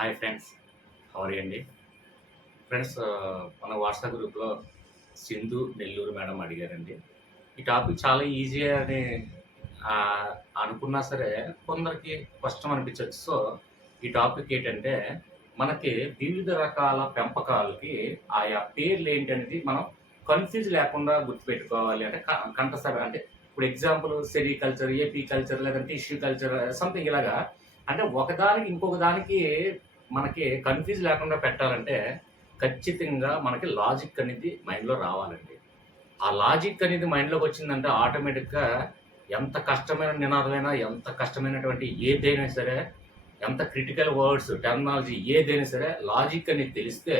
Hi friends, hour అండి. Friends, మన WhatsApp గ్రూప్లో సింధు నెల్లూరు మేడం అడిగారండి. ఈ టాపిక్ చాలా ఈజీ అని అనుకున్నా సరే కొందరికి కష్టం అనిపించవచ్చు. సో ఈ టాపిక్ ఏంటంటే, మనకి వివిధ రకాల పెంపకాలకి ఆయా పేర్లు ఏంటి అనేది మనం కన్ఫ్యూజ్ లేకుండా గుర్తుపెట్టుకోవాలి. అంటే కంఠస్థ అంటే ఇప్పుడు ఎగ్జాంపుల్ సెరికల్చర్, ఏపీ కల్చర్, లేదంటే టిష్యూ కల్చర్, సంథింగ్ ఇలాగా. అంటే ఒకదానికి ఇంకొక దానికి మనకి కన్ఫ్యూజ్ లేకుండా పెట్టాలంటే ఖచ్చితంగా మనకి లాజిక్ అనేది మైండ్‌లో రావాలండి. ఆ లాజిక్ అనేది మైండ్‌లోకి వచ్చిందంటే ఆటోమేటిక్‌గా ఎంత కష్టమైన నినాదమైనా, ఎంత కష్టమైనటువంటి ఏదైనా సరే, ఎంత క్రిటికల్ వర్డ్స్, టెర్మినాలజీ ఏదైనా సరే లాజిక్ అనేది తెలిస్తే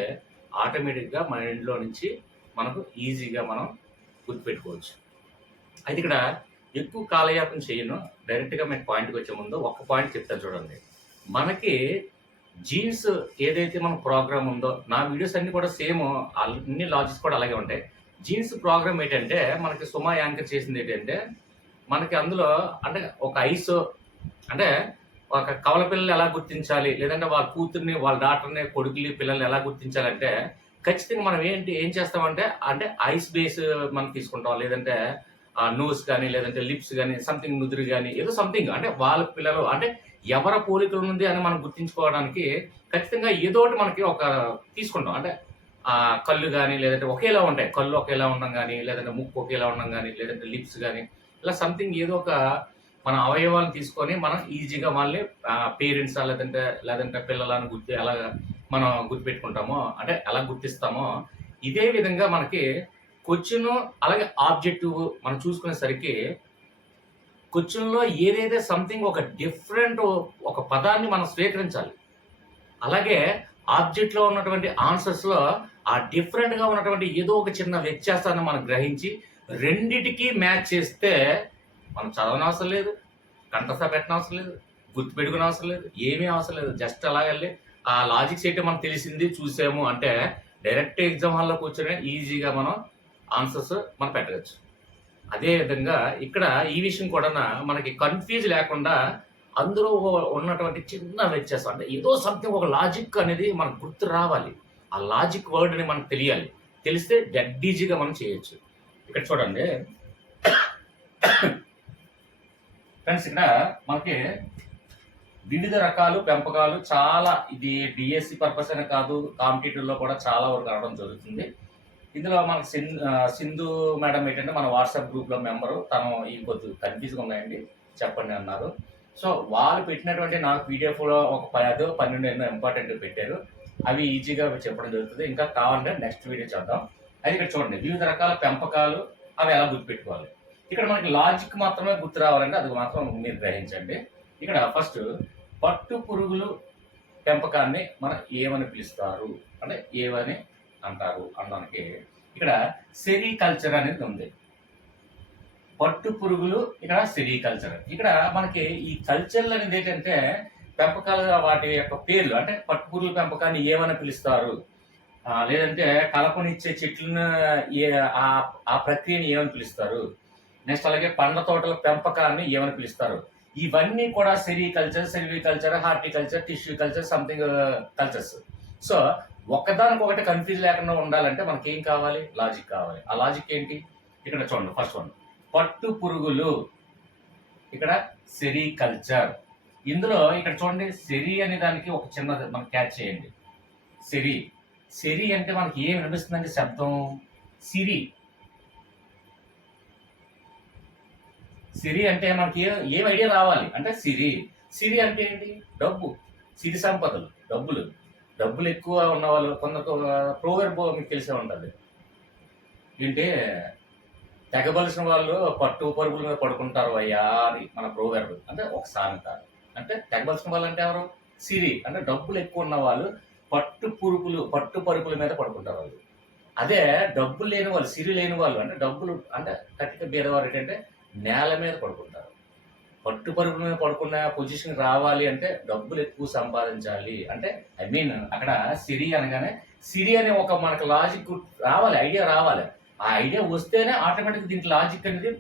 ఆటోమేటిక్‌గా మైండ్‌లో నుంచి మనకు ఈజీగా మనం గుర్తుపెట్టుకోవచ్చు. అయితే ఇక్కడ ఎక్కువ కాలయాపన చేయను. డైరెక్ట్‌గా మీకు పాయింట్‌కి వచ్చే ముందు ఒక్క పాయింట్ చెప్తాను చూడండి. మనకి జీన్స్ ఏదైతే మన ప్రోగ్రామ్ ఉందో, నా వీడియోస్ అన్నీ కూడా సేమ్, అన్ని లాజిక్స్ కూడా అలాగే ఉంటాయి. జీన్స్ ప్రోగ్రామ్ ఏంటంటే, మనకి సుమా యాంకర్ చేసింది ఏంటంటే, మనకి అందులో అంటే ఒక ఐస్ అంటే ఒక కవల పిల్లల్ని ఎలా గుర్తించాలి, లేదంటే వాళ్ళ కూతుర్ని, వాళ్ళ డాటర్‌ని, కొడుకుని, పిల్లల్ని ఎలా గుర్తించాలంటే, ఖచ్చితంగా మనం ఏం చేస్తామంటే, అంటే ఐస్ బేస్ మనం తీసుకుంటాం. లేదంటే నోస్ కానీ, లేదంటే లిప్స్ గానీ, సంథింగ్ నుదురు గానీ, ఏదో సంథింగ్ అంటే వాళ్ళ పిల్లలు అంటే ఎవరి పోలికలు ఉంది అని మనం గుర్తించుకోవడానికి ఖచ్చితంగా ఏదో ఒకటి మనకి ఒక తీసుకుంటాం. అంటే కళ్ళు గానీ, లేదంటే ఒకేలా ఉంటాయి. కళ్ళు ఒకేలా ఉండడం గానీ, లేదంటే ముక్కు ఒకేలా ఉండడం గానీ, లేదంటే లిప్స్ గానీ, ఇలా సంథింగ్ ఏదో ఒక మన అవయవాలను తీసుకొని మనం ఈజీగా వాళ్ళని పేరెంట్సా లేదంటే పిల్లలని అలాగా మనం గుర్తుపెట్టుకుంటామో, అంటే ఎలా గుర్తిస్తామో, ఇదే విధంగా మనకి క్వెషను అలాగే ఆబ్జెక్టివ్ మనం చూసుకునేసరికి క్వెషన్‌లో ఏదైతే సంథింగ్ ఒక డిఫరెంట్ ఒక పదాన్ని మనం స్వీకరించాలి. అలాగే ఆబ్జెక్ట్‌లో ఉన్నటువంటి ఆన్సర్స్‌లో ఆ డిఫరెంట్‌గా ఉన్నటువంటి ఏదో ఒక చిన్న వ్యత్యాసాన్ని మనం గ్రహించి రెండిటికి మ్యాచ్ చేస్తే మనం చదవనవసరం లేదు, కంఠస్థ పెట్టనవసరం లేదు, గుర్తుపెట్టుకునవసరం లేదు, ఏమీ అవసరం లేదు. జస్ట్ అలాగెళ్ళి ఆ లాజిక్స్ ఏంటో మనకు తెలిసింది, చూసాము అంటే డైరెక్ట్ ఎగ్జామ్ హాల్‌లో కూర్చొని ఈజీగా మనం ఆన్సర్స్ మనం పెట్టవచ్చు. అదే విధంగా ఇక్కడ ఈ విషయం కూడా మనకి కన్‌ఫ్యూజ్ లేకుండా అందులో ఉన్నటువంటి చిన్న వ్యత్యాసం అంటే ఏదో సంథింగ్ ఒక లాజిక్ అనేది మనకు గుర్తు రావాలి. ఆ లాజిక్ వర్డ్‌ని మనకు తెలియాలి. తెలిస్తే డెడ్ ఈజీగా మనం చేయొచ్చు. ఇక్కడ చూడండి ఫ్రెండ్స్, ఇక్కడ మనకి వివిధ రకాలు పెంపకాలు చాలా, ఇది డీఎస్సీ పర్పస్ అనే కాదు, కాంపిటీటివ్‌లో కూడా చాలా వరకు రావడం జరుగుతుంది. ఇందులో మనకు సింధు మేడం ఏంటంటే మన వాట్సాప్ గ్రూప్‌లో మెంబరు. తను ఈ కొద్దిగా కన్‌ఫ్యూజ్‌గా ఉన్నాయండి చెప్పండి అన్నారు. సో వాళ్ళు పెట్టినటువంటి నాకు పీడిఎఫ్‌లో ఒక 10, 12 ఎన్నో ఇంపార్టెంట్‌వి పెట్టారు. అవి ఈజీగా చెప్పడం జరుగుతుంది. ఇంకా కావాలంటే నెక్స్ట్ వీడియో చేద్దాం. అయితే ఇక్కడ చూడండి, వివిధ రకాల పెంపకాలు అవి ఎలా గుర్తుపెట్టుకోవాలి. ఇక్కడ మనకి లాజిక్ మాత్రమే గుర్తు రావాలంటే అది మాత్రం మీరు గ్రహించండి. ఇక్కడ ఫస్ట్ పట్టు పురుగులు పెంపకాన్ని మనం ఏమని పిలుస్తారు, అంటే ఏమని అంటారు అనడానికి ఇక్కడ సెరికల్చర్ అనేది ఉంది. పట్టు పురుగులు, ఇక్కడ సెరికల్చర్. ఇక్కడ మనకి ఈ కల్చర్లు అనేది ఏంటంటే పెంపకాలు, వాటి యొక్క పేర్లు అంటే పట్టు పురుగుల పెంపకాన్ని ఏమని పిలుస్తారు, లేదంటే కలపనిచ్చే చెట్లను ఆ ప్రక్రియని ఏమని పిలుస్తారు, నెక్స్ట్ అలాగే పండ్ల తోటల పెంపకాన్ని ఏమని పిలుస్తారు. ఇవన్నీ కూడా sericulture, horticulture, tissue culture, something cultures. So ఒకదానికొకటి కన్ఫ్యూజ్ లేకుండా ఉండాలంటే మనకి ఏం కావాలి, లాజిక్ కావాలి. ఆ లాజిక్ ఏంటి, ఇక్కడ చూడండి ఫస్ట్ వన్ పట్టు పురుగులు, ఇక్కడ సెరికల్చర్. ఇందులో ఇక్కడ చూడండి సెరి అనే దానికి ఒక చిన్న మనం క్యాచ్ చేయండి. సెరి అంటే మనకి ఏం అనిపిస్తుందంటే శబ్దం సిరి. సిరి అంటే మనకి ఏం ఐడియా రావాలి అంటే సిరి అంటే ఏంటి, డబ్బు, సిరి సంపదలు, డబ్బులు ఎక్కువ ఉన్న వాళ్ళు కొందరు ప్రోవర్బ్ మీకు తెలిసే ఉంటుంది ఏంటి, తెగబలిసిన వాళ్ళు పట్టు పరుగుల మీద పడుకుంటారు అయ్యా అని మన ప్రోవర్బ్. అంటే ఒక సామెత. అంటే తెగబలిసిన వాళ్ళు అంటే ఎవరు, సిరి అంటే డబ్బులు ఎక్కువ ఉన్న వాళ్ళు పట్టు పరుగుల మీద పడుకుంటారు వాళ్ళు. అదే డబ్బులు లేని వాళ్ళు, సిరి లేని వాళ్ళు అంటే డబ్బులు అంటే కట్టిక బీదవారు ఏంటంటే నేల మీద పడుకుంటారు. పట్టు పరుగుల మీద పడుకున్న పొజిషన్ రావాలి అంటే డబ్బులు ఎక్కువ సంపాదించాలి అంటే అక్కడ సిరి అనే ఒక మనకు లాజిక్ రావాలి, ఐడియా రావాలి. ఆ ఐడియా వస్తేనే ఆటోమేటిక్ దీనికి లాజిక్ అనేది,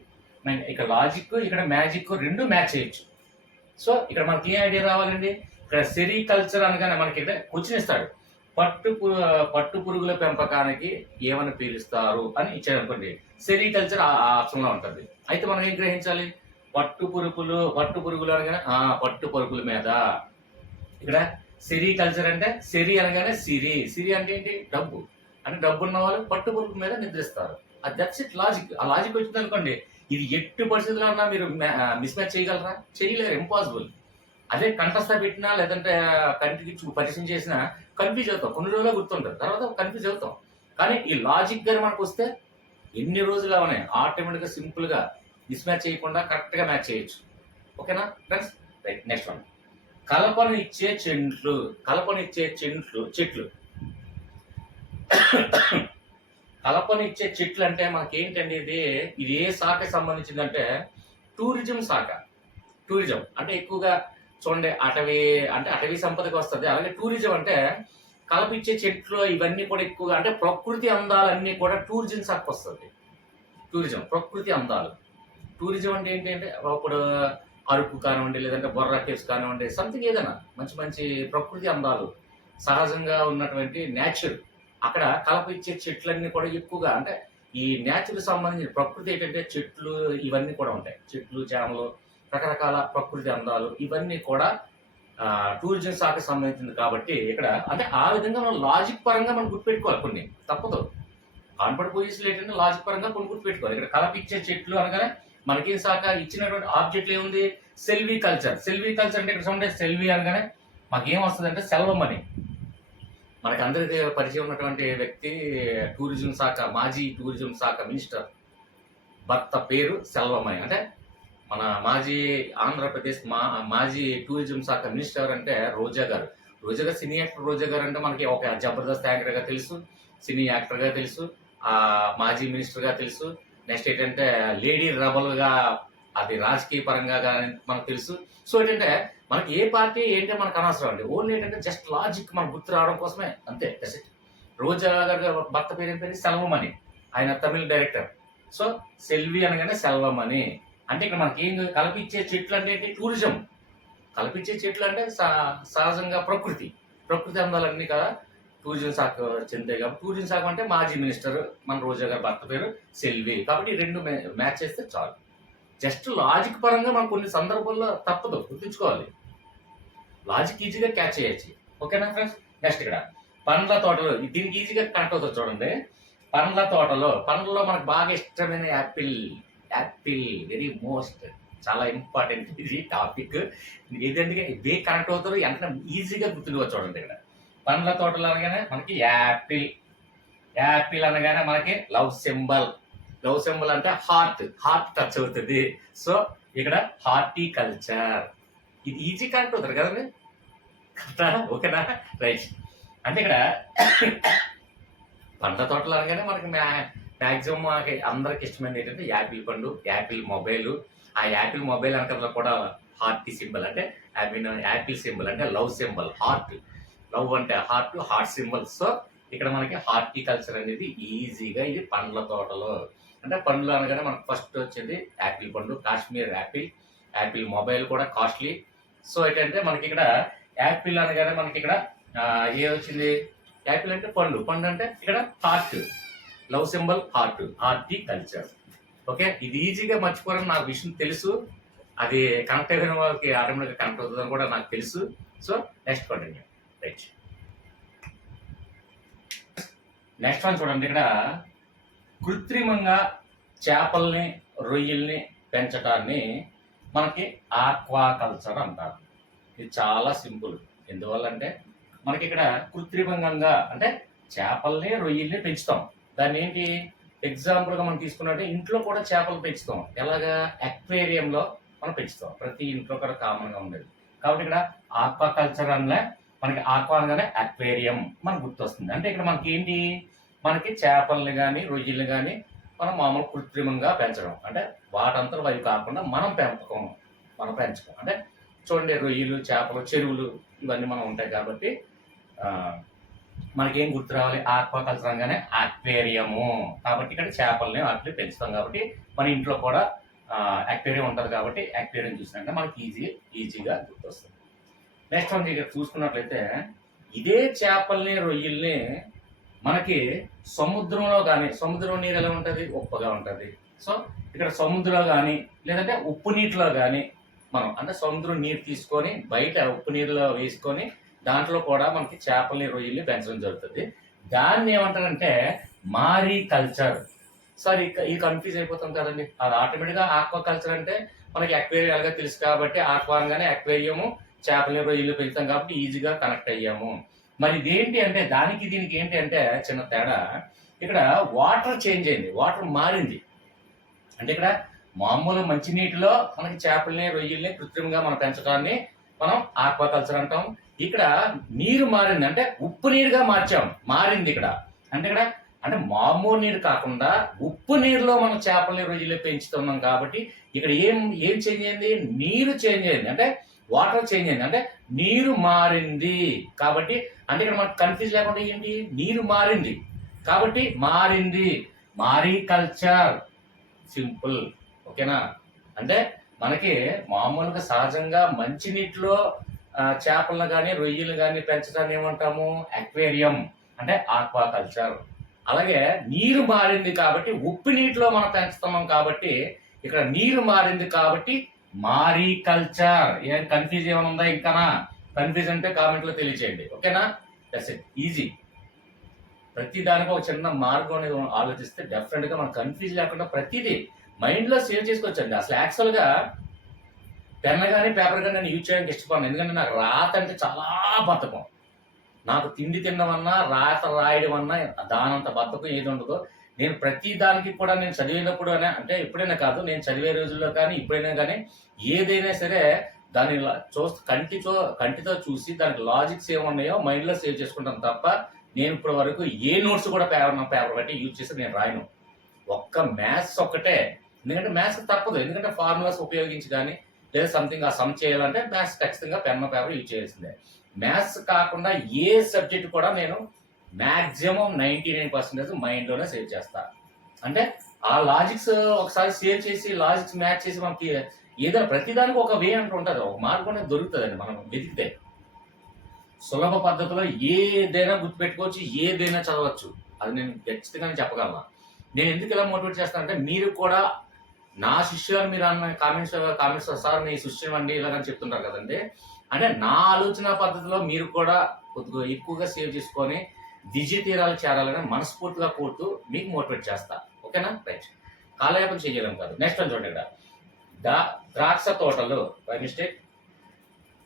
ఇక్కడ లాజిక్ ఇక్కడ మ్యాజిక్ రెండు మ్యాచ్ చేయొచ్చు. సో ఇక్కడ మనకి ఏ ఐడియా రావాలండి, ఇక్కడ సెరికల్చర్ అనగానే మనకి ఇక్కడ క్వశ్చన్ ఇస్తాడు. పట్టు పురుగుల పెంపకానికి ఏమని పిలుస్తారు అని ఇచ్చాడు అనుకోండి. సెరికల్చర్ ఆ ఆప్షన్లో ఉంటుంది. అయితే మనం ఏం గ్రహించాలి? పట్టు పురుగులు అనగానే పట్టు పురుగుల మీద. ఇక్కడ సెరికల్చర్ అంటే సెరి అనగానే సిరి అంటే ఏంటి? డబ్బు. అంటే డబ్బు ఉన్న వాళ్ళు పట్టు పురుగు మీద నిద్రిస్తారు. That's it logic. ఆ లాజిక్ వచ్చింది అనుకోండి, ఇది ఎట్టి పరిస్థితుల్లో అన్నా మీరు మిస్ మ్యాచ్ చేయగలరా? చేయలేరు, ఇంపాసిబుల్. అదే కంఠస్థ పెట్టినా లేదంటే కంటికి పరిచయం చేసినా కన్ఫ్యూజ్ అవుతాం. కొన్ని రోజుల్లో గుర్తుంటుంది, తర్వాత కన్ఫ్యూజ్ అవుతాం. కానీ ఈ లాజిక్ గానీ మనకు వస్తే ఎన్ని రోజులు అవనే ఆటోమేటిక్గా సింపుల్గా మిస్ మ్యాచ్ చేయకుండా కరెక్ట్గా మ్యాచ్ చేయొచ్చు. ఓకేనా ఫ్రెండ్స్? Right, next one. కలపను ఇచ్చే చెట్లు. కలపను ఇచ్చే చెట్లు అంటే మనకేంటండి? ఇది ఏ శాఖకి సంబంధించిందంటే టూరిజం శాఖ. టూరిజం అంటే ఎక్కువగా చూడండి, అటవీ సంపదకి వస్తుంది. అలాగే టూరిజం అంటే కలపిచ్చే చెట్లు ఇవన్నీ కూడా ఎక్కువగా అంటే ప్రకృతి అందాలన్నీ కూడా టూరిజం శాఖకు వస్తుంది. టూరిజం, ప్రకృతి అందాలు. టూరిజం అంటే ఏంటి అంటే ఇప్పుడు అరకు కానివ్వండి, లేదంటే బొర్రా కేవ్స్ కానివ్వండి, సంథింగ్ ఏదైనా మంచి మంచి ప్రకృతి అందాలు, సహజంగా ఉన్నటువంటి నేచర్. అక్కడ కలప ఇచ్చే చెట్లన్నీ కూడా ఎక్కువగా అంటే ఈ నేచర్కి సంబంధించిన ప్రకృతి ఏంటంటే చెట్లు ఇవన్నీ కూడా ఉంటాయి. చెట్లు, చేమలు, రకరకాల ప్రకృతి అందాలు ఇవన్నీ కూడా టూరిజం శాఖకు సంబంధించింది. కాబట్టి ఇక్కడ అంటే ఆ విధంగా మనం లాజిక్ పరంగా మనం గుర్తుపెట్టుకోవాలి. కొన్ని తప్పదు, కాన్ఫిడెంట్ పొజిషన్ ఏంటంటే లాజిక్ పరంగా కొన్ని గుర్తుపెట్టుకోవాలి. ఇక్కడ కలప ఇచ్చే చెట్లు అనగానే మనకి శాఖ ఇచ్చినటువంటి ఆబ్జెక్ట్ ఏముంది? సెల్వి కల్చర్ అంటే ఇక్కడ చూడండి, సెల్వి అనగానే మాకేం వస్తుంది అంటే సెల్వం అని. మనకి అందరికీ పరిచయం ఉన్నటువంటి వ్యక్తి మాజీ టూరిజం శాఖ మినిస్టర్ భర్త పేరు సెల్వమణి. అంటే మన మాజీ ఆంధ్రప్రదేశ్ మాజీ టూరిజం శాఖ మినిస్టర్ అంటే రోజా గారు. సినీ యాక్టర్ రోజా గారు అంటే మనకి ఒక జబర్దస్త్ యాంకర్గా తెలుసు, సినీ యాక్టర్గా తెలుసు, మాజీ మినిస్టర్గా తెలుసు. నెక్స్ట్ ఏంటంటే లేడీ రెబల్గా, అది రాజకీయ పరంగా కానీ మనకు తెలుసు. సో ఏంటంటే మనకి ఏ పార్టీ ఏంటంటే మనకు అనవసరం అండి. ఓన్లీ ఏంటంటే జస్ట్ లాజిక్ మనకు గుర్తు రావడం కోసమే, అంతే. జస్ట్ రోజా గారి భర్త పేరు ఏం పేరు? సెల్వమణి. ఆయన తమిళ డైరెక్టర్. సో సెల్వి అనగానే సెల్వమణి. అంటే ఇక్కడ మనకి ఏం కల్పించే చెట్లు అంటే ఏంటి? టూరిజం. కల్పించే చెట్లు అంటే సహజంగా ప్రకృతి అందాలన్నీ కదా టూరిజం శాఖ చెందాయి. కాబట్టి టూరిజం శాఖ అంటే మాజీ మినిస్టర్ మన రోజా గారి భర్త పేరు సెల్వి. కాబట్టి ఈ రెండు మ్యాచ్ చేస్తే చాలు. జస్ట్ లాజిక్ పరంగా మనం కొన్ని సందర్భాల్లో తప్పదు, గుర్తుంచుకోవాలి. లాజిక్ ఈజీగా క్యాచ్ చేయొచ్చు. ఓకేనా ఫ్రెండ్స్? నెక్స్ట్ ఇక్కడ పండ్ల తోటలు. దీనికి ఈజీగా కనెక్ట్ అవుతుంది చూడండి. పండ్లలో మనకు బాగా ఇష్టమైన యాపిల్ వెరీ మోస్ట్, చాలా ఇంపార్టెంట్ ఇది టాపిక్. ఏదంటే ఇవే కనెక్ట్ అవుతారు, ఎంత ఈజీగా గుర్తుండవచ్చు చూడండి. ఇక్కడ పండ్ల తోటలు అనగానే మనకి యాపిల్ అనగానే మనకి లవ్ సింబల్ అంటే హార్ట్ టచ్ అవుతుంది. సో ఇక్కడ హార్టికల్చర్, ఇది ఈజీ కరెక్ట్ అవుతారు కదండి, కరెక్టా? ఓకేనా? రైట్. అంటే ఇక్కడ పండ్ల తోటలు అనగానే మనకి మ్యాక్సిమం మనకి అందరికి ఇష్టమైనది ఏంటంటే యాపిల్ పండు, యాపిల్ మొబైల్. ఆ యాపిల్ మొబైల్ వెనకాల కూడా హార్ట్ సింబల్ అంటే యాపిల్ సింబల్ అంటే లవ్ సింబల్, లవ్ అంటే హార్ట్ సింబల్. సో ఇక్కడ మనకి హార్టికల్చర్ అనేది ఈజీగా ఇది పండ్ల తోటలో. అంటే పండ్లు అనగానే మనకు ఫస్ట్ వచ్చేది యాపిల్ పండు, కాశ్మీర్ యాపిల్ మొబైల్ కూడా కాస్ట్లీ. సో ఏంటంటే మనకి ఇక్కడ యాపిల్ అనగానే మనకి ఇక్కడ వచ్చింది? యాపిల్ అంటే పండు అంటే ఇక్కడ heart, love symbol horticulture. Okay, ఇది ఈజీగా మర్చిపోవడం నాకు విషయం తెలుసు. అది కనెక్ట్ అయిన వాళ్ళకి ఆటోమేటిక్గా కనెక్ట్ అవుతుందని కూడా నాకు తెలుసు. So next continue. Right, next one చూడండి. ఇక్కడ కృత్రిమంగా చేపల్ని, రొయ్యల్ని పెంచడాన్ని మనకి ఆక్వాకల్చర్ అంటారు. ఇది చాలా సింపుల్. ఎందువల్లంటే మనకి ఇక్కడ కృత్రిమంగా అంటే చేపల్ని, రొయ్యల్ని పెంచుతాం. దాన్ని ఏంటి ఎగ్జాంపుల్గా మనం తీసుకున్నట్టే ఇంట్లో కూడా చేపలు పెంచుతాం. ఎలాగా? అక్వేరియంలో మనం పెంచుతాం. ప్రతి ఇంట్లో కూడా కామన్గా ఉండేది. కాబట్టి ఇక్కడ ఆక్వాకల్చర్ అనగా మనకి ఆక్వా అనగానే అక్వేరియం మనకు గుర్తొస్తుంది. అంటే ఇక్కడ మనకి ఏంటి? మనకి చేపల్ని కానీ, రొయ్యల్ని కానీ మనం మామూలు కృత్రిమంగా పెంచడం. అంటే వాటంతా అవి కాకుండా మనం పెంచడం. అంటే చూడండి, రొయ్యలు, చేపలు, చెరువులు ఇవన్నీ మనం ఉంటాయి. కాబట్టి మనకేం గుర్తు రావాలి? ఆక్వాకల్చర్ అనగానే అక్వేరియము. కాబట్టి ఇక్కడ చేపల్ని వాటిని పెంచుతాం. కాబట్టి మన ఇంట్లో కూడా అక్వేరియం ఉంటుంది. కాబట్టి అక్వేరియం చూసినాక మనకి ఈజీగా గుర్తొస్తుంది. నెక్స్ట్ మనకి ఇక్కడ చూసుకున్నట్లయితే ఇదే చేపల్ని రొయ్యల్ని మనకి సముద్రంలో కానీ, సముద్రం నీరు ఎలా ఉంటుంది, ఉప్పగా ఉంటుంది. సో ఇక్కడ సముద్రంలో కానీ లేదంటే ఉప్పు నీటిలో కానీ మనం అంటే సముద్రం నీరు తీసుకొని బయట ఉప్పు నీరులో వేసుకొని దాంట్లో కూడా మనకి చేపల్ని రొయ్యల్ని పెంచడం జరుగుతుంది. దాన్ని ఏమంటారంటే మారీ కల్చర్. సార్ ఇది కన్ఫ్యూజ్ అయిపోతాం కదండి. అది ఆటోమేటిక్గా ఆక్వా కల్చర్ అంటే మనకి అక్వేరియం ఎలాగో తెలుసు కాబట్టి ఆక్వా అనగానే అక్వేరియము చేపల్ని రొయ్యలు పెంచుతాం కాబట్టి ఈజీగా కనెక్ట్ అయ్యాము. మరి ఇదేంటి అంటే దానికి దీనికి ఏంటి అంటే చిన్న తేడా. ఇక్కడ వాటర్ చేంజ్ అయింది, వాటర్ మారింది. అంటే ఇక్కడ మామూలు మంచినీటిలో మనకి చేపల్ని రొయ్యల్ని కృత్రిమంగా మనం పెంచడాన్ని మనం ఆక్వాకల్చర్ అంటాం. ఇక్కడ నీరు మారింది అంటే ఉప్పు నీరుగా మారింది ఇక్కడ. అంటే ఇక్కడ అంటే మామూలు నీరు కాకుండా ఉప్పు నీరులో మనం చేపల్ని రొయ్యలు పెంచుతున్నాం కాబట్టి ఇక్కడ ఏం చేంజ్ అయింది, నీరు చేంజ్ అయింది. అంటే వాటర్ చేంజ్ అయింది అంటే నీరు మారింది కాబట్టి. అంటే ఇక్కడ మనకు కన్ఫ్యూజ్ లేకుండా ఏంటి, నీరు మారింది కాబట్టి మారింది, మారీ కల్చర్, సింపుల్. ఓకేనా. అంటే మనకి మామూలుగా సహజంగా మంచినీటిలో చేపలను కానీ రొయ్యలు కానీ పెంచడాన్ని ఏమంటాము, అక్వేరియం అంటే ఆక్వా కల్చర్. అలాగే నీరు మారింది కాబట్టి ఉప్పు నీటిలో మనం పెంచుతున్నాం కాబట్టి ఇక్కడ నీరు మారింది కాబట్టి మారీ కల్చర్. ఏం కన్ఫ్యూజ్ ఏమైనా ఉందా ఇంకానా? కన్ఫ్యూజ్ అంటే కామెంట్లో తెలియచేయండి. ఓకేనా, దట్స్ ఇట్, ఈజీ. ప్రతి దానికి ఒక చిన్న మార్గం అనేది ఆలోచిస్తే డెఫినెట్గా మనం కన్ఫ్యూజ్ లేకుండా ప్రతిదీ మైండ్లో సేవ్ చేసుకోవచ్చండి. అసలు యాక్చువల్గా పెన్ కానీ పేపర్ కానీ నేను యూజ్ చేయడానికి ఇష్టపడను. ఎందుకంటే నాకు రాత అంటే చాలా బద్ధకం. నాకు తిండి తినమన్నా రాత రాయడం అన్నా దానంత బద్ధకం ఏది ఉండదో. నేను ప్రతి దానికి కూడా నేను చదివినప్పుడు అంటే ఎప్పుడైనా కాదు, నేను చదివే రోజుల్లో కానీ ఇప్పుడైనా కానీ ఏదైనా సరే దాన్ని కంటితో చూసి దానికి లాజిక్స్ ఏమున్నాయో మైండ్లో సేవ్ చేసుకుంటాను తప్ప నేను ఇప్పటి వరకు ఏ నోట్స్ కూడా పేపర్ బట్టి యూజ్ చేసి నేను రాయను. ఒక్క మ్యాథ్స్ ఒక్కటే. ఎందుకంటే మ్యాథ్స్ తప్పదు, ఎందుకంటే ఫార్ములాస్ ఉపయోగించి కానీ లేదా సంథింగ్ ఆ సమ్ చేయాలంటే మ్యాథ్స్ ఖచ్చితంగా పెన్ పేపర్ యూజ్ చేయాల్సిందే. మ్యాథ్స్ కాకుండా ఏ సబ్జెక్ట్ కూడా నేను మ్యాక్సిమం 99% మైండ్లోనే సేవ్ చేస్తా. అంటే ఆ లాజిక్స్ ఒకసారి సేవ్ చేసి లాజిక్స్ మ్యాచ్ చేసి మనకి ఏదైనా ప్రతిదానికి ఒక వే అంటూ ఉంటుంది, ఒక మార్గం అనేది దొరుకుతుందండి మనం వెతికితే. సులభ పద్ధతిలో ఏదైనా గుర్తుపెట్టుకోవచ్చు, ఏదైనా చదవచ్చు. అది నేను ఖచ్చితంగా చెప్పగలను. నేను ఎందుకు ఇలా మోటివేట్ చేస్తానంటే మీరు కూడా నా శిష్యులను మీరు అన్న కామెంట్స్ సార్ మీ శిష్యం అండి ఇలాగని చెప్తుంటారు కదండి. అంటే నా ఆలోచన పద్ధతిలో మీరు కూడా కొద్దిగా ఎక్కువగా సేవ్ చేసుకొని విజయ తీరాలు చేరాలని మనస్ఫూర్తిగా కోరుతూ మీకు మోటివేట్ చేస్తా. ఓకేనా, రైట్. కాలయాపన చేయలేం కాదు. నెక్స్ట్ అని చూడండి, ఇక్కడ ద్రాక్ష తోటలు బై మిస్టేక్.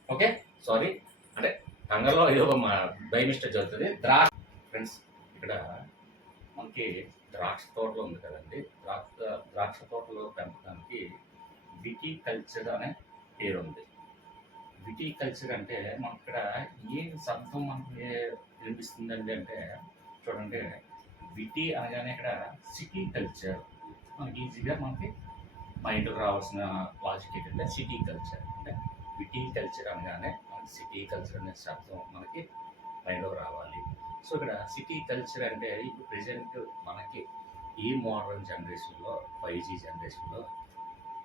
ఓకే, సారీ, అంటే కంగల్లో ఏదో బై మిస్టేక్ జరుగుతుంది. ఫ్రెండ్స్ ఇక్కడ మనకి ద్రాక్ష తోటలు ఉంది కదండి. ద్రాక్ష తోటలో పెంపడానికి విటికల్చర్ అనే పేరు ఉంది. విటికల్చర్ అంటే మనకి ఇక్కడ ఏం శబ్దం మనకి వినిపిస్తుందండి అంటే చూడండి, విటి అనగానే ఇక్కడ సిటీ కల్చర్. మనకి ఈజీగా మనకి మైండ్కి రావాల్సిన లాజిక్ ఏంటంటే సిటీ కల్చర్. అంటే విటి కల్చర్ అనగానే మనకి సిటీ కల్చర్ అనే శబ్దం మనకి మైండ్లోకి రావాలి. సో ఇక్కడ సిటీ కల్చర్ అంటే ఇప్పుడు ప్రెజెంట్ మనకి ఈ మోడర్న్ జనరేషన్లో 5G జనరేషన్లో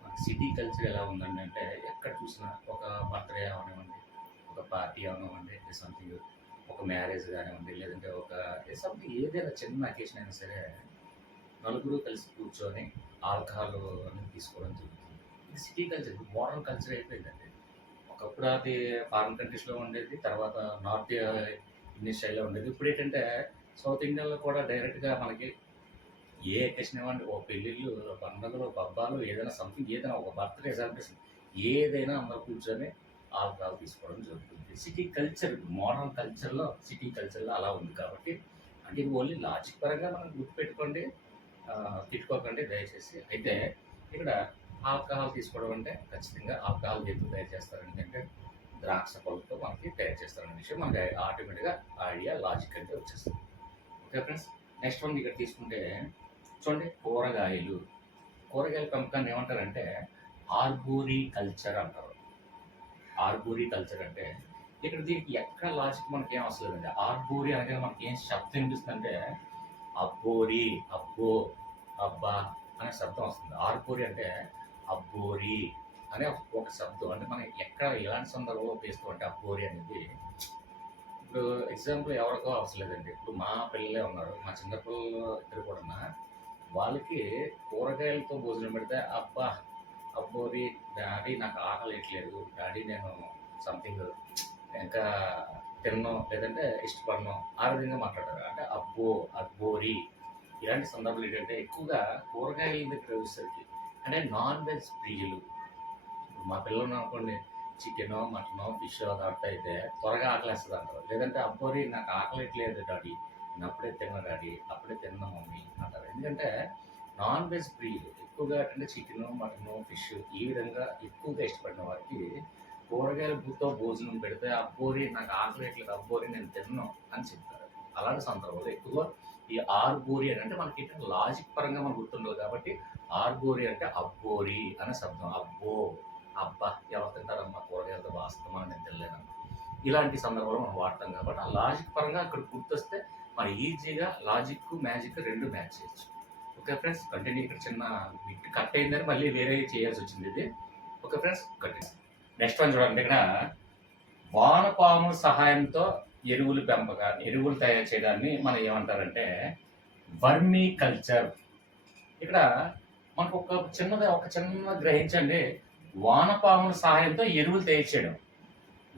మనకి సిటీ కల్చర్ ఎలా ఉందండి అంటే ఎక్కడ చూసినా ఒక బర్త్డే అవనివ్వండి, ఒక పార్టీ అవనివ్వండి, సంథింగ్ ఒక మ్యారేజ్ కానివ్వండి, లేదంటే ఒక సంథింగ్ ఏదైనా చిన్న అకేషన్ అయినా సరే నలుగురు కలిసి కూర్చొని ఆల్కహాల్ అనేది తీసుకోవడం జరుగుతుంది. ఇది సిటీ కల్చర్, మోడర్న్ కల్చర్ అయిపోయిందండి. ఒకప్పుడు అది ఫారిన్ కంట్రీస్లో ఉండేది, తర్వాత నార్త్ ఇండియన్ స్టైల్లో ఉండేది. ఇప్పుడు ఏంటంటే సౌత్ ఇండియన్లో కూడా డైరెక్ట్గా మనకి ఏ అకేషన్ ఇవ్వండి, ఓ పెళ్ళిళ్ళు, పండుగలు, పబ్బాలు, ఏదైనా సంథింగ్ ఏదైనా ఒక బర్త్డే సెలబ్రేషన్ ఏదైనా అందరూ కూర్చొని ఆల్కహాల్ తీసుకోవడం జరుగుతుంది. సిటీ కల్చర్, మోడర్న్ కల్చర్లో సిటీ కల్చర్లో అలా ఉంది కాబట్టి అంటే ఇది ఓన్లీ లాజిక్ పరంగా మనం గుర్తుపెట్టుకోండి, తిట్టుకోకండి దయచేసి. అయితే ఇక్కడ ఆల్కహాల్ తీసుకోవడం అంటే ఖచ్చితంగా ఆల్కహాల్ ఎందుకు తయారు చేస్తారంటే అంటే ద్రాక్ష పళ్ళతో మనకి తయారు చేస్తారనే విషయం మనకి ఆటోమేటిక్గా ఐడియా లాజిక్ అంటే వచ్చేస్తుంది. ఓకే ఫ్రెండ్స్, నెక్స్ట్ వన్ ఇక్కడ తీసుకుంటే చూడండి, కూరగాయల పెంపకాన్ని ఏమంటారంటే ఆర్బోరీ కల్చర్ అంటారు. ఆర్బోరీ కల్చర్ అంటే ఇక్కడ దీనికి ఎక్కడ లాజిక్ మనకి ఏం అవసరం లేదండి. ఆర్బోరీ అనగా మనకి ఏం శబ్దం వినిపిస్తుంది అంటే అబ్బోరి, అబ్బో, అబ్బా అనే శబ్దం వస్తుంది. ఆర్బోరీ అంటే అబ్బోరి, అనే ఒక శబ్దం అంటే మనం ఎక్కడ ఎలాంటి సందర్భంలో ఉపయోగిస్తాం అంటే అబ్బోరి అనేది. ఇప్పుడు ఎగ్జాంపుల్ ఎవరికో అవసరం లేదండి. ఇప్పుడు మా పిల్లలే ఉన్నారు. మా చిన్న పిల్లలు ఇద్దరు కూడా వాళ్ళకి కూరగాయలతో భోజనం పెడితే అబ్బా! అబ్బోరి డాడీ నాకు ఆకలేయట్లేదు. డాడీ నేను సంథింగ్ ఇంకా తినను లేదంటే ఇష్టపడను. ఆ విధంగా మాట్లాడతారు. అంటే అబ్బో! అబ్బోరి ఇలాంటి సందర్భాలు ఏంటంటే ఎక్కువగా కూరగాయల దగ్గర వచ్చేసరికి అంటే నాన్ వెజ్ ప్రియులు. ఇప్పుడు మా పిల్లలు అనుకోండి చికెనో, మటనో, ఫిషో దాంట్లో అయితే త్వరగా ఆకలేస్తది అంటారు. లేదంటే అబ్బోరి నాకు ఆకలేయట్లేదు డాడీ. నేను అప్పుడే తిన్నా డాడీ. అప్పుడే తిన్నా మమ్మీ అంటారు. ఎందుకంటే నాన్ వెజ్ ప్రియులు ఎక్కువగా అంటే చికెను, మటను, ఫిష్ ఈ విధంగా ఎక్కువగా ఇష్టపడిన వారికి కూరగాయలతో భోజనం పెడితే అబ్బోరి నాకు ఆకలేయట్లేదు అబ్బోరి నేను తినను అని చెప్తారు. అలాంటి సందర్భంలో ఎక్కువగా ఈ ఆర్బోరి అని అంటే మనకి ఏంటంటే లాజిక్ పరంగా మనకు గుర్తుండదు కాబట్టి ఆర్బోరి అంటే అబ్బోరి అనే శబ్దం. అబ్బో! అబ్బా! ఎవరు తింటారమ్మా కూరగాయలతో బాస్తమా నేను తినలేనమ్మా. ఇలాంటి సందర్భంలో మనం వాడతాం కాబట్టి ఆ లాజిక్ పరంగా అక్కడ గుర్తొస్తే మనం ఈజీగా లాజిక్, మ్యాజిక్ 2 మ్యాచ్ చేయొచ్చు. Okay friends continue. ఇక్కడ చిన్న బిట్ కట్ అయిందని మళ్ళీ వేరే చేయాల్సి వచ్చింది ఇది. Okay friends continue. Next one చూడండి. ఇక్కడ వానపాముల సహాయంతో ఎరువులు తయారు చేయడాన్ని మనం ఏమంటారంటే వర్మీ కల్చర్. ఇక్కడ మనకు ఒక చిన్న గ్రహించండి. వానపాముల సహాయంతో ఎరువులు తయారు చేయడం.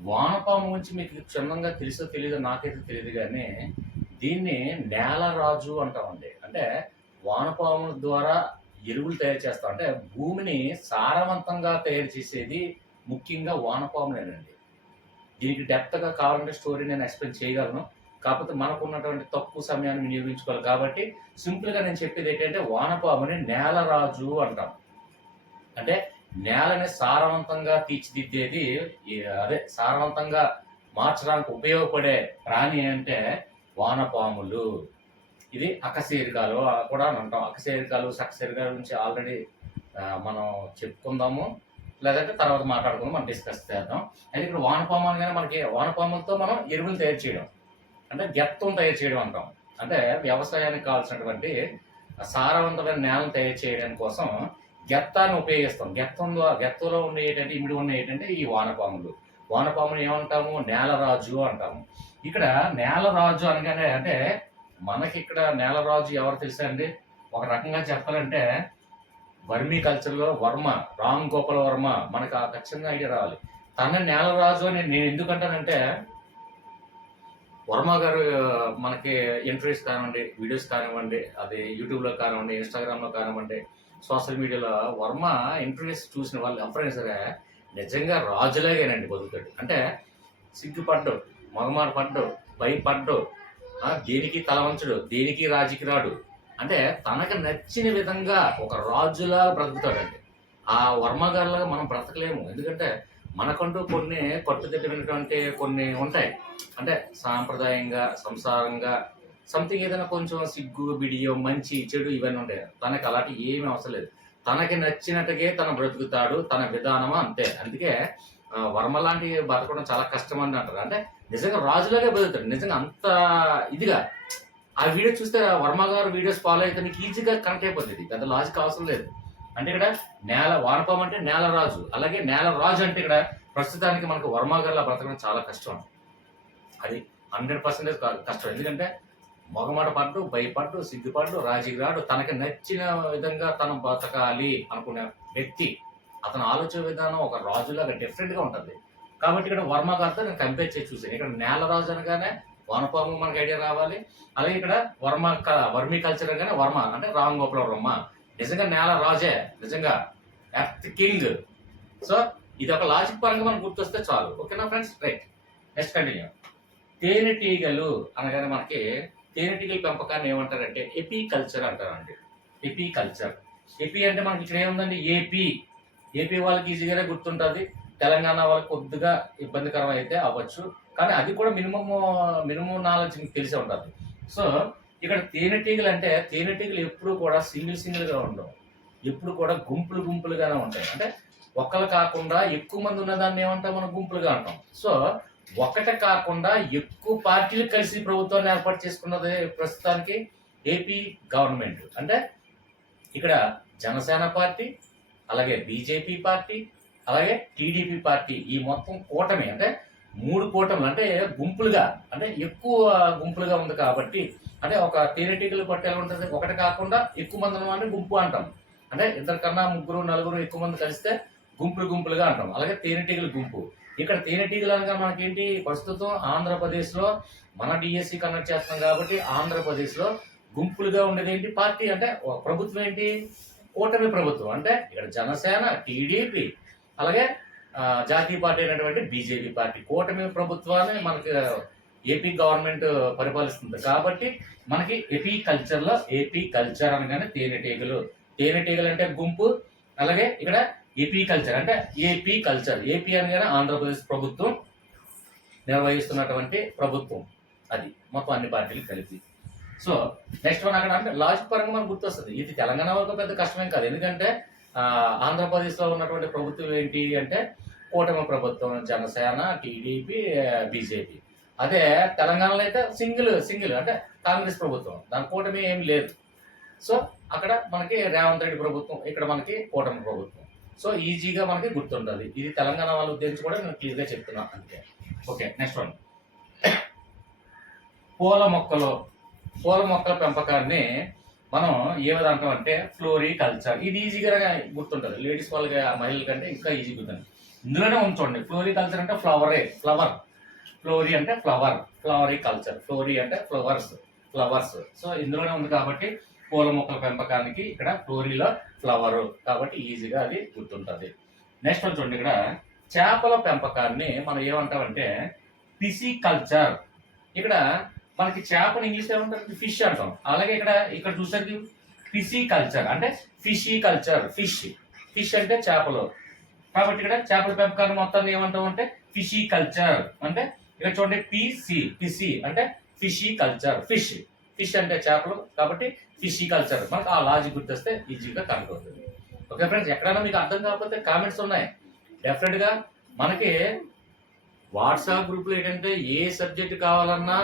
వానపాము గురించి మీకు క్షుణ్ణంగా తెలుసో తెలీదో నాకైతే తెలియదు కానీ దీన్ని నేలరాజు అంటామండి. అంటే వానపాముల ద్వారా ఎరువులు తయారు చేస్తాం. అంటే భూమిని సారవంతంగా తయారు చేసేది ముఖ్యంగా వానపాములేనండి. దీనికి డెప్త్గా కావాలంటే స్టోరీ నేను ఎక్స్ప్లెయిన్ చేయగలను. కాకపోతే మనకు ఉన్నటువంటి తక్కువ సమయాన్ని వినియోగించుకోవాలి కాబట్టి సింపుల్గా నేను చెప్పేది ఏంటంటే వానపాముని నేలరాజు అంటాం. అంటే నేలని సారవంతంగా తీర్చిదిద్దేది అదే సారవంతంగా మార్చడానికి ఉపయోగపడే ప్రాణి అంటే వానపాములు. ఇది అకశేరుకాలు కూడా అంటాం. అకశేరుకాలు, సకశేరుకాల గురించి ఆల్రెడీ మనం చెప్పుకుందాము. లేదంటే తర్వాత మాట్లాడుకుందాం, మనం డిస్కస్ చేద్దాం. అయితే ఇక్కడ వానపాము అనగానే మనకి వానపాములతో మనం ఎరువులు తయారు చేయడం అంటే గెత్తం తయారు చేయడం అంటాం. అంటే వ్యవసాయానికి కావాల్సినటువంటి సారవంతమైన నేలను తయారు చేయడం కోసం గెత్తాన్ని ఉపయోగిస్తాం. గెత్తంలో ఉండే ఏంటంటే ఇమిడి ఉన్న ఏంటంటే ఈ వానపాములు. వానపాములు ఏమంటాము? నేలరాజు అంటాము. ఇక్కడ నేలరాజు అనగానే అంటే మనకి ఇక్కడ నేలరాజు ఎవరు తెలుసా అండి? ఒక రకంగా చెప్పాలంటే వర్మీ కల్చర్లో రామ్ గోపాల్ వర్మ మనకు ఆ ఖచ్చితంగా ఐడియా రావాలి. తన నేలరాజు అని నేను ఎందుకంటానంటే వర్మ గారు మనకి ఇంటర్వ్యూస్ కానివ్వండి, వీడియోస్ కానివ్వండి, అది యూట్యూబ్లో కానివ్వండి, ఇన్స్టాగ్రామ్లో కానివ్వండి, సోషల్ మీడియాలో వర్మ ఇంటర్వ్యూస్ చూసిన వాళ్ళు ఎవరైనా సరే నిజంగా రాజులాగేనండి బతుకుతాడు. అంటే సిగ్గుపడ్డు, మొగమాట పడ్డు, భయపడ్డు, దేనికి తలవంచడు, దేనికి రాజుకి రాడు. అంటే తనకు నచ్చిన విధంగా ఒక రాజులా బ్రతుకుతాడండి. ఆ వర్మ గారిలాగా మనం బ్రతకలేము. ఎందుకంటే మనకంటూ కొన్ని కట్టుదిట్టమైనటువంటి కొన్ని ఉంటాయి. అంటే సాంప్రదాయంగా, సంసారంగా సంథింగ్ ఏదైనా కొంచెం సిగ్గు, బిడియం, మంచి, చెడు ఇవన్నీ ఉంటాయి. తనకి అలాంటి ఏమీ అవసరం లేదు. తనకి నచ్చినట్టుగా తను బ్రతుకుతాడు. తన విధానమా అంతే. అందుకే వర్మ లాంటి బతకడం చాలా కష్టం అని అంటారు. అంటే నిజంగా రాజులాగే బతుకుతాడు. నిజంగా అంత ఇదిగా ఆ వీడియో చూస్తే వర్మ గారు వీడియోస్ ఫాలో అయితే నీకు ఈజీగా కనెక్ట్ అయిపోతుంది. పెద్ద లాజిక్ అవసరం లేదు. అంటే ఇక్కడ వానపాము అంటే నేలరాజు. అలాగే నేలరాజు అంటే ఇక్కడ ప్రస్తుతానికి మనకు వర్మ గారిలా బ్రతకడం చాలా కష్టం. అది 100% కష్టం. ఎందుకంటే మొగమాట పడ్డు, భయపడ్డు, సిగ్గుపడ్డు, రాజీకి రాడు. తనకి నచ్చిన విధంగా తను బతకాలి అనుకునే వ్యక్తి. అతని ఆలోచన విధానం ఒక రాజులాగా డిఫరెంట్గా ఉంటుంది. కాబట్టి ఇక్కడ వర్మ గారితో నేను కంపేర్ చేసి చూసాను. ఇక్కడ నేలరాజు అనగానే వానపాము మనకు ఐడియా రావాలి. అలాగే ఇక్కడ వర్మీ కల్చర్ అనగానే వర్మ అంటే రామ్ గోపాల్ వర్మ. నిజంగా నేల రాజే, నిజంగా ఎర్త్ కింగ్. సో ఇది ఒక లాజిక్ పరంగా మనం గుర్తొస్తే చాలు. ఓకేనా ఫ్రెండ్స్? Right, next continue. తేనెటీగలు అనగానే మనకి తేనెటీగల పెంపకాన్ని ఏమంటారంటే ఎపీ కల్చర్ అంటారండి. ఎపీ కల్చర్. ఎపీ అంటే మనకి ఇక్కడ ఏముందండి? ఏపీ వాళ్ళకి ఈజీగానే గుర్తుంటుంది. తెలంగాణ వాళ్ళకి కొద్దిగా ఇబ్బందికరం అయితే అవ్వచ్చు, కానీ అది కూడా మినిమం నాలెడ్జ్ మీకు తెలిసే ఉంటుంది. సో ఇక్కడ తేనెటీగలు అంటే తేనెటీగలు ఎప్పుడు కూడా సింగిల్గా ఉండవు. ఎప్పుడు కూడా గుంపులుగానే ఉంటాయి. అంటే ఒక్కరు కాకుండా ఎక్కువ మంది ఉన్నదాన్ని ఏమంటాం మనం? గుంపులుగా అంటాం. సో ఒకటే కాకుండా ఎక్కువ పార్టీలు కలిసి ప్రభుత్వాన్ని ఏర్పాటు చేసుకున్నది ప్రస్తుతానికి ఏపీ గవర్నమెంట్. అంటే ఇక్కడ జనసేన పార్టీ, అలాగే బీజేపీ పార్టీ, అలాగే టీడీపీ పార్టీ, ఈ మొత్తం కూటమి అంటే 3 కూటములు అంటే గుంపులుగా, అంటే ఎక్కువ గుంపులుగా ఉంది కాబట్టి, అంటే ఒక తేనెటీగలు పట్టు ఎలా ఉంటుంది, ఒకటి కాకుండా ఎక్కువ మంది ఉన్నవాడిని గుంపు అంటాం. అంటే ఇద్దరు కన్నా ముగ్గురు నలుగురు ఎక్కువ మంది కలిస్తే గుంపులుగా అంటాం. అలాగే తేనెటీగల గుంపు. ఇక్కడ తేనెటీగలు అనగా మనకేంటి, ప్రస్తుతం ఆంధ్రప్రదేశ్లో మన డిఎస్సి కండక్ట్ చేస్తున్నాం కాబట్టి ఆంధ్రప్రదేశ్లో గుంపులుగా ఉండేది ఏంటి, పార్టీ అంటే ప్రభుత్వం ఏంటి, కూటమి ప్రభుత్వం. అంటే ఇక్కడ జనసేన, టీడీపీ, అలాగే జాతీయ పార్టీ అయినటువంటి బీజేపీ పార్టీ, కూటమి ప్రభుత్వాన్ని మనకి ఏపీ గవర్నమెంట్ పరిపాలిస్తుంది కాబట్టి మనకి ఏపీ కల్చర్ అనగానే తేనెటీగలు అంటే గుంపు. అలాగే ఇక్కడ ఏపీ కల్చర్ అంటే ఏపీ కల్చర్, ఏపీ అనగానే ఆంధ్రప్రదేశ్ ప్రభుత్వం నిర్వహిస్తున్నటువంటి ప్రభుత్వం, అది మొత్తం అన్ని పార్టీలు కలిపి. సో నెక్స్ట్ వన్ అక్కడ అంటే లాజిక్ పరంగా మనకు గుర్తొస్తుంది. ఇది తెలంగాణ వరకు పెద్ద కష్టమేం కాదు, ఎందుకంటే ఆంధ్రప్రదేశ్లో ఉన్నటువంటి ప్రభుత్వం ఏంటి అంటే కూటమి ప్రభుత్వం, జనసేన, టీడీపీ, బీజేపీ. అదే తెలంగాణలో అయితే సింగిల్ అంటే కాంగ్రెస్ ప్రభుత్వం, దాని కూటమి ఏమి లేదు. సో అక్కడ మనకి రేవంత్ రెడ్డి ప్రభుత్వం, ఇక్కడ మనకి కూటమి ప్రభుత్వం. సో ఈజీగా మనకి గుర్తుంటుంది. ఇది తెలంగాణ వాళ్ళ ఉద్దేశించి కూడా నేను క్లియర్గా చెప్తున్నా అంతే. Okay, next one. పూల మొక్కల పెంపకాన్ని మనం ఏమది అంటాం అంటే ఫ్లోరికల్చర్. ఇది ఈజీగా గుర్తుంటుంది, లేడీస్ వాళ్ళకి, మహిళల కంటే ఇంకా ఈజీ గుర్తుంది. ఇందులోనే ఉంచండి. ఫ్లోరికల్చర్ అంటే ఫ్లవర్, ఫ్లోరీ అంటే ఫ్లవరికల్చర్, ఫ్లోరీ అంటే ఫ్లవర్స్. సో ఇందులోనే ఉంది కాబట్టి పూల మొక్కల పెంపకానికి ఇక్కడ ఫ్లోరీలో ఫ్లవర్ కాబట్టి ఈజీగా అది గుర్తుంటుంది. నెక్స్ట్ చూడండి, ఇక్కడ చేపల పెంపకాన్ని మనం ఏమంటామంటే పిసికల్చర్. ఇక్కడ మనకి చేపని ఇంగ్లీష్ ఏమంటారు, ఫిష్ అంటాం. అలాగే ఇక్కడ చూసేది పిసికల్చర్ అంటే ఫిష్ అంటే చేపలు. కాబట్టి ఇక్కడ చేపల పెంపకాన్ని మొత్తాన్ని ఏమంటాం అంటే ఫిషికల్చర్. అంటే ఇక్కడ చూడండి పిసి అంటే ఫిషికల్చర్, ఫిష్ అంటే చేపలు కాబట్టి ఫిషికల్చర్. మనకు ఆ లాజిక్ గుర్తొస్తే ఈజీగా కనెక్ట్ అవుతుంది. ఓకే ఫ్రెండ్స్, ఎక్కడైనా మీకు అర్థం కాకపోతే కామెంట్స్ ఉన్నాయి, డెఫినెట్గా మనకి వాట్సాప్ గ్రూప్లో ఏంటంటే ఏ సబ్జెక్ట్ కావాలన్నా,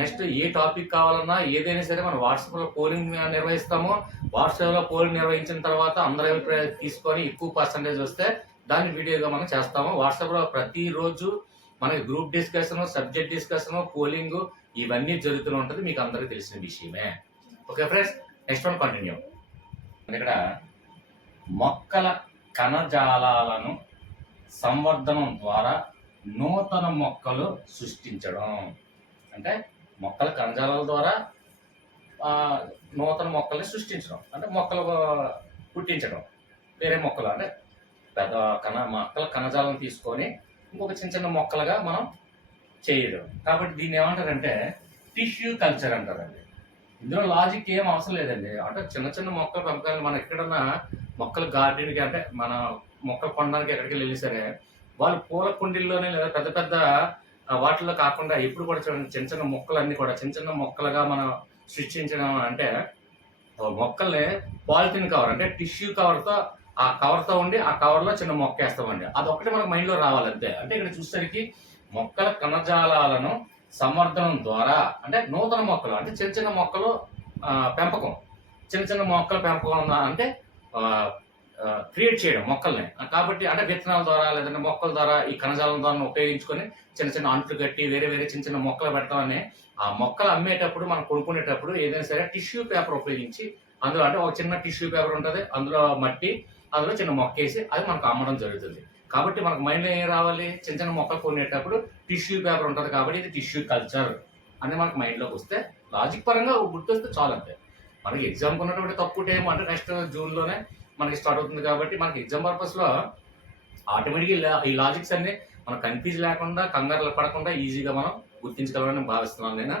నెక్స్ట్ ఏ టాపిక్ కావాలన్నా ఏదైనా సరే మనం వాట్సాప్లో పోలింగ్ నిర్వహిస్తాము. వాట్సాప్లో పోలింగ్ నిర్వహించిన తర్వాత అందరి అభిప్రాయాలు తీసుకొని ఎక్కువ పర్సంటేజ్ వస్తే దాన్ని వీడియోగా మనం చేస్తాము. వాట్సాప్లో ప్రతిరోజు మనకి group discussion, subject discussion, polling ఇవన్నీ జరుగుతూ ఉంటుంది, మీకు అందరికీ తెలిసిన విషయమే. Okay friends, next one continue. ఇక్కడ మొక్కల కణజాలాలను సంవర్ధనం ద్వారా నూతన మొక్కలు సృష్టించడం. అంటే మొక్కల కణజాలాల ద్వారా నూతన మొక్కల్ని సృష్టించడం, అంటే మొక్కలు పుట్టించడం, వేరే మొక్కలు అంటే మొక్కల కణజాలం తీసుకొని ఇంకొక చిన్న మొక్కలుగా మనం చేయడం. కాబట్టి దీన్ని ఏమంటారంటే టిష్యూ కల్చర్ అంటారండి. ఇందులో లాజిక్ ఏం అవసరం లేదండి. అంటే చిన్న మొక్కల పెంపకాలు మనం ఎక్కడన్నా మొక్కల గార్డెన్కి, అంటే మన మొక్కలు కొనడానికి ఎక్కడికి వెళ్ళి సరే వాళ్ళు పూల కుండీల్లోనే లేదా పెద్ద వాటిల్లో కాకుండా ఎప్పుడు కూడా చూడండి చిన్న మొక్కలన్నీ కూడా చిన్న మొక్కలుగా మనం సృష్టించడం. అంటే మొక్కల్ని పాలిథిన్ కవర్ అంటే టిష్యూ కవర్తో, ఆ కవర్తో ఉండి ఆ కవర్లో చిన్న మొక్క వేస్తామండి. అదొక్కటి మనకు మైండ్లో రావాలంతే. అంటే ఇక్కడ చూసేసరికి మొక్కల కణజాలాలను సంవర్ధనం ద్వారా అంటే నూతన మొక్కలు అంటే చిన్న మొక్కలు పెంపకం, చిన్న మొక్కల పెంపకం అంటే క్రియేట్ చేయడం మొక్కల్ని. కాబట్టి అంటే విత్తనాల ద్వారా లేదంటే మొక్కల ద్వారా ఈ కణజాలం ద్వారా ఉపయోగించుకొని చిన్న అంట్లు కట్టి వేరే చిన్న మొక్కలు పెడతామని, ఆ మొక్కలు అమ్మేటప్పుడు మనం కొనుక్కునేటప్పుడు ఏదైనా సరే టిష్యూ పేపర్ ఉపయోగించి, అందులో అంటే ఒక చిన్న టిష్యూ పేపర్ ఉంటుంది, అందులో మట్టి, అందులో చిన్న మొక్క వేసి అది మనకు అమ్మడం జరుగుతుంది. కాబట్టి మనకు మైండ్లో ఏం రావాలి, చిన్న మొక్కలు కొనేటప్పుడు టిష్యూ పేపర్ ఉంటుంది కాబట్టి ఇది టిష్యూ కల్చర్ అని మనకు మైండ్లోకి వస్తే, లాజిక్ పరంగా గుర్తొస్తే చాలు అంతే. మనకి ఎగ్జామ్ ఉన్నటువంటి తక్కువ టైం అంటే నెక్స్ట్ జూన్లోనే మనకి స్టార్ట్ అవుతుంది కాబట్టి మనకి ఎగ్జామ్ పర్పస్లో ఆటోమేటిక్గా ఈ లాజిక్స్ అన్ని మనం కన్ఫ్యూజ్ లేకుండా, కంగారు పడకుండా ఈజీగా మనం గుర్తించగలమని భావిస్తున్నాను నేను.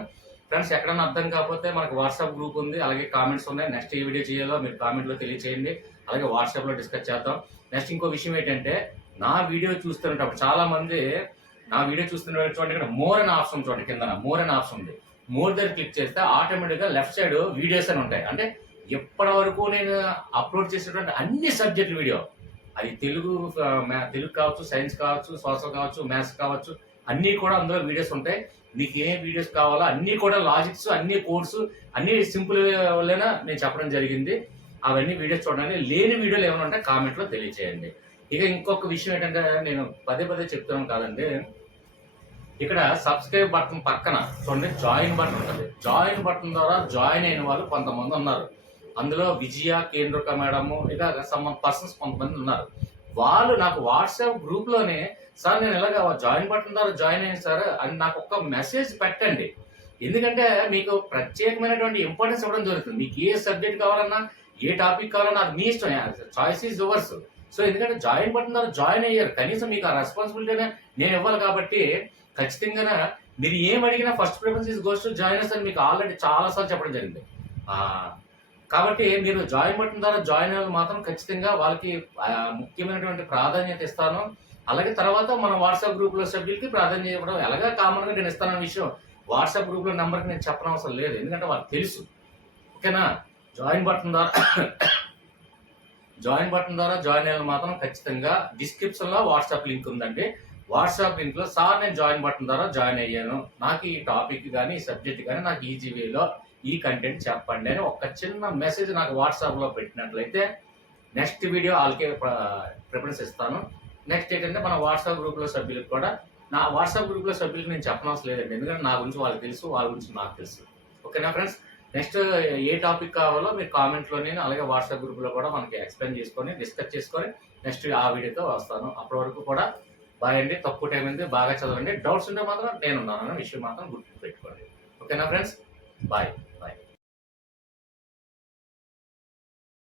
ఫ్రెండ్స్, ఎక్కడైనా అర్థం కాకపోతే మనకు వాట్సాప్ గ్రూప్ ఉంది, అలాగే కామెంట్స్ ఉన్నాయి. నెక్స్ట్ ఏ వీడియో చేయాలో మీరు కామెంట్లో తెలియచేయండి, అలాగే వాట్సాప్లో డిస్కస్ చేద్దాం. నెక్స్ట్ ఇంకో విషయం ఏంటంటే, నా వీడియో చూస్తున్నప్పుడు చాలా మంది నా వీడియో చూస్తున్న చూడండి, ఇక్కడ మోర్ అనే ఆప్షన్ చూడండి, కింద మోర్ అనే ఆప్షన్ ఉంది. మోర్ దగ్గర క్లిక్ చేస్తే ఆటోమేటిక్గా లెఫ్ట్ సైడ్ వీడియోస్ అని ఉంటాయి. అంటే ఎప్పటి వరకు నేను అప్లోడ్ చేసినటువంటి అన్ని సబ్జెక్ట్ వీడియో, అది తెలుగు కావచ్చు, సైన్స్ కావచ్చు, సోషల్ కావచ్చు, మ్యాథ్స్ కావచ్చు, అన్నీ కూడా అందులో వీడియోస్ ఉంటాయి. మీకు ఏ వీడియోస్ కావాలో అన్నీ కూడా లాజిక్స్, అన్ని కోడ్స్, అన్ని సింపుల్ వేలోనే నేను చెప్పడం జరిగింది. అవన్నీ వీడియోస్ చూడండి. లేని వీడియోలు ఏమైనా ఉంటే కామెంట్లో తెలియచేయండి. ఇక ఇంకొక విషయం ఏంటంటే నేను పదే పదే చెప్తున్నాను కాదండి. ఇక్కడ సబ్స్క్రైబ్ బటన్ పక్కన చూడండి జాయిన్ బటన్ ఉంటుంది. జాయిన్ బటన్ ద్వారా జాయిన్ అయిన వాళ్ళు కొంతమంది ఉన్నారు. అందులో విజయ, కేంద్రక మేడము ఇక సమ్ పర్సన్స్ కొంతమంది ఉన్నారు. వాళ్ళు నాకు వాట్సాప్ గ్రూప్‌లోనే సార్ నేను ఇలాగ జాయిన్ బటన్ ద్వారా జాయిన్ అయ్యాను సార్ అని నాకు ఒక మెసేజ్ పెట్టండి. ఎందుకంటే మీకు ప్రత్యేకమైనటువంటి ఇంపార్టెన్స్ ఇవ్వడం జరుగుతుంది. మీకు ఏ సబ్జెక్ట్ కావాలన్నా, ఏ టాపిక్ కావాలన్నా అది మీ ఇష్టం. Choice is yours. సో ఎందుకంటే జాయిన్ బటన్ ద్వారా జాయిన్ అయ్యారు. కనీసం మీకు ఆ రెస్పాన్సిబిలిటీ నేను ఇవ్వాలి కాబట్టి ఖచ్చితంగా మీరు ఏం అడిగినా first preference is goes to joiners అని మీకు ఆల్రెడీ చాలా సార్లు చెప్పడం జరిగింది. కాబట్టి మీరు జాయిన్ బటన్ ద్వారా జాయిన్ అయ్యే మాత్రం ఖచ్చితంగా వాళ్ళకి ముఖ్యమైనటువంటి ప్రాధాన్యత ఇస్తాను. అలాగే తర్వాత మన వాట్సాప్ గ్రూప్‌లో సభ్యులకి ప్రాధాన్యత ఇవ్వడం ఎలాగా కామన్‌గా నేను ఇస్తానన్న విషయం వాట్సాప్ గ్రూప్‌లో నంబర్‌కి నేను చెప్పనవసరం లేదు. ఎందుకంటే వాళ్ళకి తెలుసు. ఓకేనా? జాయిన్ బటన్ ద్వారా జాయిన్ బటన్ ద్వారా జాయిన్ అయ్యేవాళ్ళు మాత్రం ఖచ్చితంగా డిస్క్రిప్షన్‌లో వాట్సాప్ లింక్ ఉందండి. వాట్సాప్ లింక్‌లో సార్ నేను జాయిన్ బటన్ ద్వారా జాయిన్ అయ్యాను. నాకు ఈ టాపిక్ గాని, ఈ సబ్జెక్ట్ గాని నాకు ఈజీ వేలో ఈ కంటెంట్ చెప్పండి అని ఒక చిన్న మెసేజ్ నాకు వాట్సాప్‌లో పెట్టినట్లయితే నెక్స్ట్ వీడియో ఆళ్ళకే ప్రిఫరెన్స్ ఇస్తాను. నెక్స్ట్ ఏంటంటే మన వాట్సాప్ గ్రూప్‌లో సభ్యులకు కూడా నా వాట్సాప్ గ్రూప్‌లో సభ్యులకి నేను చెప్పనవసరం లేదండి. ఎందుకంటే నా గురించి వాళ్ళకి తెలుసు. వాళ్ళ గురించి నాకు తెలుసు. ఓకేనా ఫ్రెండ్స్? నెక్స్ట్ ఏ టాపిక్ కావాలో మీరు కామెంట్‌లోని అలాగే వాట్సాప్ గ్రూప్‌లో కూడా మనకి ఎక్స్‌ప్లెయిన్ చేసుకొని, డిస్కస్ చేసుకొని నెక్స్ట్ ఆ వీడియోతో వస్తాను. అప్పటి వరకు కూడా బాయ్ అండి. తక్కువ టైం ఉంది. బాగా చదవండి. డౌట్స్ ఉంటే మాత్రం నేనున్నానన్న విషయం మాత్రం గుర్తుపెట్టుకోండి. ఓకేనా ఫ్రెండ్స్? బాయ్.